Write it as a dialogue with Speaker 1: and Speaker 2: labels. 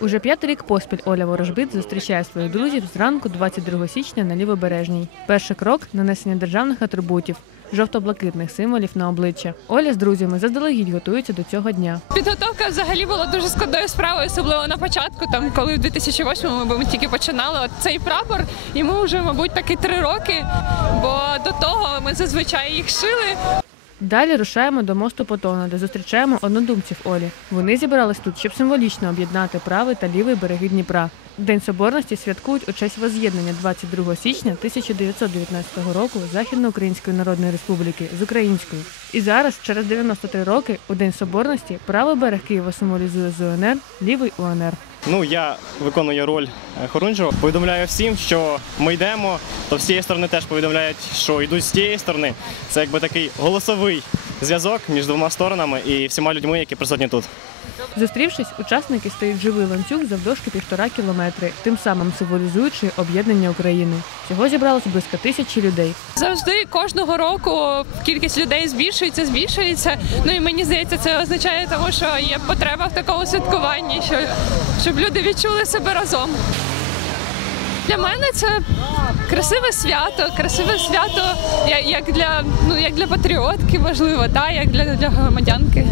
Speaker 1: Уже п'ятий рік поспіль Оля Ворожбит зустрічає своїх друзів зранку 22 січня на Лівобережній. Перший крок нанесення державних атрибутів, жовто-блакитних символів на обличчя. Оля з друзями заздалегідь готується до цього дня.
Speaker 2: Підготовка взагалі була дуже складною справою, особливо на початку, там коли в 2008-му ми тільки починали. От цей прапор, йому вже, мабуть, таки три роки, бо до того ми зазвичай їх шили.
Speaker 1: Далі рушаємо до мосту Потона, де зустрічаємо однодумців Олі. Вони зібрались тут, щоб символічно об'єднати правий та лівий береги Дніпра. День соборності святкують у честь воз'єднання 22 січня 1919 року Західноукраїнської Народної Республіки з українською. І зараз, через 93 роки, у День соборності, правий берег Києва символізує ЗУНР, лівий УНР.
Speaker 3: Ну, я виконую роль е, Хорунжого. Повідомляю всім, що ми йдемо, то з цієї сторони теж повідомляють, що йдуть з тієї сторони. Це якби такий голосовий зв'язок між двома сторонами і всіма людьми, які присутні тут.
Speaker 1: Зустрівшись, учасники стають живий ланцюг завдовжки півтора кілометри, тим самим символізуючи об'єднання України. Всього зібралось близько тисячі людей.
Speaker 2: Завжди кожного року кількість людей збільшується, збільшується. Ну і мені здається, це означає, тому що є потреба в такому святкуванні, що щоб люди відчули себе разом. Для мене це красиве свято, красиве свято, як для ну як для патріотки, важливо, та як для, для громадянки.